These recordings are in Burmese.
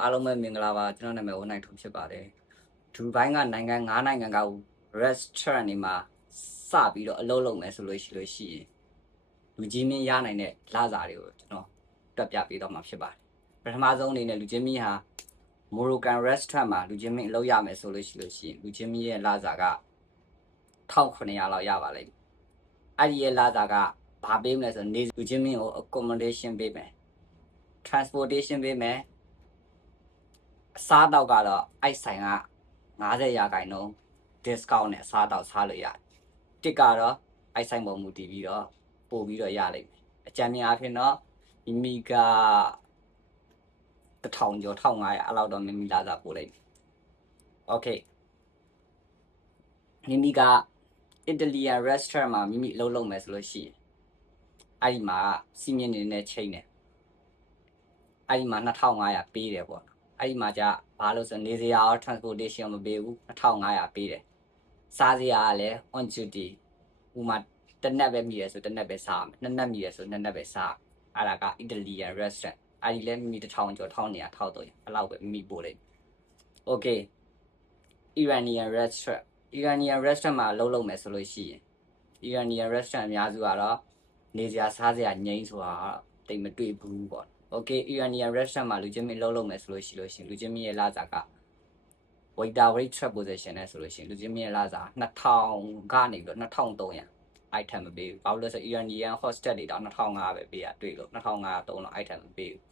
အားလုံးပဲမင်္ဂလာပါကျွန်တော်နာမည်ဝနိုင်ထွန်းဖြစ်ပါတယ်ဒူဘိုင်းကနိုင်ငံ9နိုင်ငံက restaurant တွေမှာစပြီးတော့အလုပ်လုပ်မယ်ဆိုလို့ရှိရင်လူကြီးမင်းရနိုင်တဲ့လစာတွေကိုကျွန်တော်တွက်ပြပေးတော့မှာဖြစ်ပါတယ်ပထမဆုံးအနေနဲ့လူကြီးမင်းဟာ Moroccan restaurant မှာလူကြီးမင်းအလုပ်ရမယ်ဆိုလို့ရှိရင်လူကြီးမင်းရဲ့လစာက1900လောက်ရပါလိမ့်မယ်အဲ့ဒီရဲ့လစာကဘာပေးမလဲဆိုတော့နေလူကြီးမင်းကို accommodation ပေးမယ် transportation ပေးမယ်အစားတောက်ကတော့အဲ့ဆိုင်က50ရာခိုင်နှုန်း discount နဲ့အစားတောက်စားလို့ရတယ်တစ်ကတော့အဲ့ဆိုင်ပေါ်မူတည်ပြီးတော့ပို့ပြီးတော့ရလိမ့်မယ်အကြမ်းများအဖြစ်တော့မိမိက1000ကျော်1500အဲ့လောက်တော့မိမိလာစားပို့လိုက်မယ် okay မိမိက Italian restaurant မှာမိမိအလုပ်လုပ်မယ်ဆိုလို့ရှိရင်အဲ့ဒီမှာစီမင်းနေနဲ့ချိန်တယ်အဲ့ဒီမှာ2500ပေးတယ်ပေါ့အဲ့ဒီမှာじゃဘာလို့ဆိုနေစရာရော transportation မပေးဘူး2500ပေးတယ်စားစရာကလည်း on duty ဥမာတစ်နက်ပဲမိရဆိုတစ်နက်ပဲစားမယ်နှစ်နက်မိရဆိုနှစ်နက်ပဲစားအဲ့ဒါက Italian restaurant အဲ့ဒီလည်းမိမိ1000ကျော်1200 1300အဲ့လောက်ပဲမိမိပို့လိုက် okay Iranian restaurant မှာလုပ်မယ်ဆိုလို့ရှိရင် Iranian restaurant အများစုကတော့နေစရာစားစရာငိမ့်ဆိုတာတိတ်မတွေ့ဘူးပေါ့Okay Iranian restaurant မှာလူချင်းမင်းလုပ်မယ်ဆိုလို့ရှိရင်လူချင်းမင်းရဲ့လစာက waiter waitress position နဲ့ဆိုလို့ရှိရင်လူချင်းမင်းရဲ့လစာ2000ကနေပြီးတော့2300 item မပေးဘူးဘာလို့လဲဆိုတော့ Iranian hostel တွေတော့2500ပဲပေးရတွေ့လို့2500 3တော့ item မပေးဘူး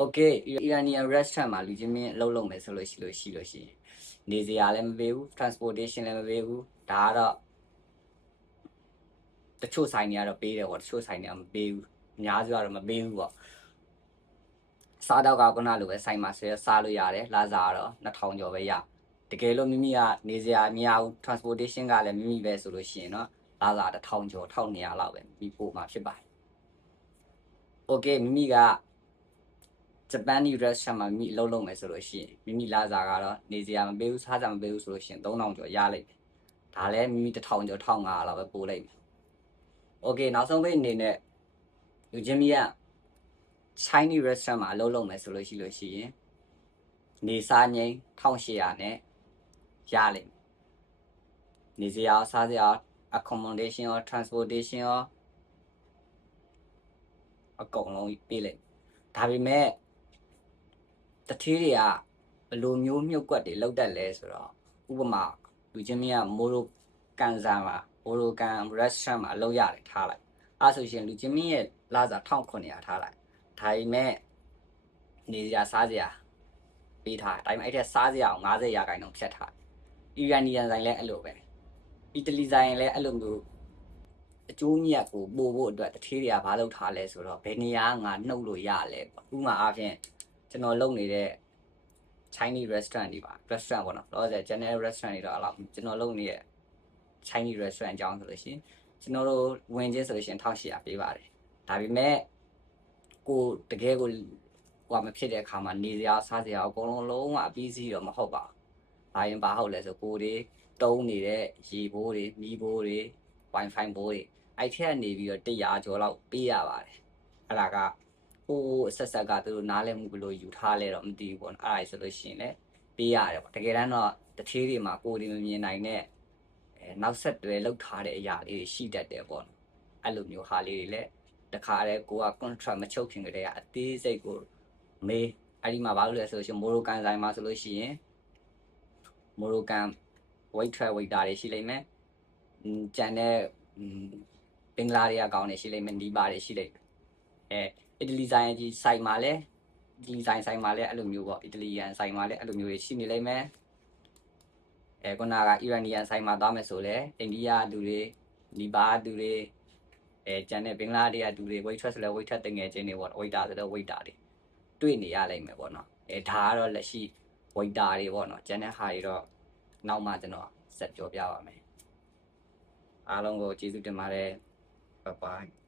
Okay Iranian restaurant မှာလူချင်းမင်းလုပ်မယ်ဆိုလို့ရှိရင်နေစရာလည်းမပေးဘူး transportation လည်းမပေးဘူးဒါကတော့တချို့ဆိုင်တွေကတော့ပေးတယ်ပေါ့တချို့ဆိုင်တွေကမပေးဘူးအများစုကတော့မပေးဘူးပေါ့စားတော့ကခုနလိုပဲဆိုင်မှာစားလို့ရတယ်လာစားတော့2000ကျော်ပဲရတကယ်လို့မိမိကနေစရာမရဘူး transportation ကလည်းမိမိပဲဆိုလို့ရှိရင်เนาะလာစား1000ကျော်1200လောက်ပဲမိပို့မှာဖြစ်ပါတယ် Okay မိမိကဂျပန်နီ restaurant မှာမိအလုပ်လုပ်မယ်ဆိုလို့ရှိရင်မိမိလာစားကတော့နေစရာမပေးဘူးစားစရာမပေးဘူးဆိုလို့ရှိရင်3000ကျော်ရလိမ့်မယ်ဒါလည်းမိမိ1000ကျော်1500လောက်ပဲပို့လိုက်မယ် Okay နောက်ဆုံးပိတ်အနေနဲ့လူချင်းမီကChinese restaurant မှာအလုပ်လုပ်မယ်ဆိုလို့ရှိရင်နေစားငိမ့်1800နဲ့ရလိမ့်မယ်နေစရာစားစရာ accommodation ရော transportation ရောအကုန်လုံးပေးလိုက်ဒါပေမဲ့တတိတွေကဘလိုမျိုးမြုပ်ကွက်တွေလောက်တတ်လဲဆိုတော့ဥပမာလူချင်းမီကမိုရိုကန်ဆာမှာမိုရိုကန် restaurant မှာအလုပ်ရတယ်ထားလိုက်အဲ့ဆိုရှင်လူချင်းမီရဲ့လစာ1900ထားလိုက်ဒါပေမဲ့နေစရာစားစရာပေးထားတယ်ဒါပေမဲ့အဲ့ထက်စားစရာကို50ရာခိုင်နှုန်းဖြတ်ထားအီရန်နီယန်ဆိုင်လည်းအဲ့လိုပဲအီတလီဆိုင်လည်းအဲ့လိုမျိုးအကျိုးမြတ်ကိုပို့ဖို့အတွက်တထေးတွေကဘာလုပ်ထားလဲဆိုတော့ဘယ်နေရာငါနှုတ်လို့ရလဲပေါ့ဥပမာအားဖြင့်ကျွန်တော်လုပ်နေတဲ့ Chinese restaurant တွေပါ restaurant ပေါ့နော်လောဆယ် general restaurant တွေတော့အဲ့လောက်ကျွန်တော်လုပ်နေတဲ့ Chinese restaurant အကြောင်းဆိုလို့ရှိရင်ကျွန်တော်တို့ဝင်ချင်းဆိုလို့ရှိရင်1800ပေးပါတယ်ဒါပေမဲ့ကိုတကယ်ကိုဟိုမဖြစ်တဲ့အခါမှာနေစရာစားစရာအကုန်လုံးဝအပြီးစီးတော့မဟုတ်ပါဘူးဘာရင်ဘာဟုတ်လဲဆိုကိုတွေတုံးနေတဲ့ရေဘိုးတွေမီးဘိုးတွေ wifi ဘိုးတွေအဲ့ထက်နေပြီးတော့100ကျော်လောက်ပေးရပါတယ်အဲ့ဒါကဟိုအဆက်ဆက်ကသူတို့နားလဲမှုဘလို့ယူထားလဲတော့မသိဘူးပေါ့နော်အဲ့ဒါဆိုလို့ရှိရင်လည်းပေးရတယ်ပေါ့တကယ်တမ်းတော့တထေးတွေမှာကိုတွေမမြင်နိုင်တဲ့နောက်ဆက်တွဲလောက်ထားတဲ့အရာလေးတွေရှိတတ်တယ်ပေါ့နော်အဲ့လိုမျိုးဟာလေးတွေလည်းတခါတည်းကိုက contract မချုပ်ခင်ကတည်းကအသေးစိတ်ကိုမေးအဲ့ဒီမှာဘာလို့လဲဆိုလို့ရှိရင်မိုရိုကန်ဆိုင်မှာဆိုလို့ရှိရင်မိုရိုကန် waiter တွေရှိလိမ့်မယ်ကျန်တဲ့ဘင်္ဂလားတွေကကောင်းနေရှိလိမ့်မယ်နီပါတွေရှိလိမ့်မယ်အီတလီဆိုင်ကြီးဆိုင်မှာလည်းဒီဆိုင်မှာလည်းအဲ့လိုမျိုးပေါ့အီတလီယန်ဆိုင်မှာလည်းအဲ့လိုမျိုးတွေရှိနေလိမ့်မယ်ခုနကအီရန်နီယန်ဆိုင်မှာသွားမယ်ဆိုလည်းအိန္ဒိယလူတွေနီပါလူတွေကျန်တဲ့ဘင်္ဂလားတွေကလူတွေ waitress ဆိုလည်း waiter တငယ်ချင်းတွေပေါ့ waiter ဆိုတော့ waiter တွေတွေ့နေရလိမ့်မယ်ပေါ့နော်ဒါကတော့လက်ရှိ waiter တွေပေါ့နော်ကျန်တဲ့ဟာတွေတော့နောက်မှကျွန်တော်ဆက်ပြောပြပါမယ်အားလုံးကိုကျေးဇူးတင်ပါတယ် bye bye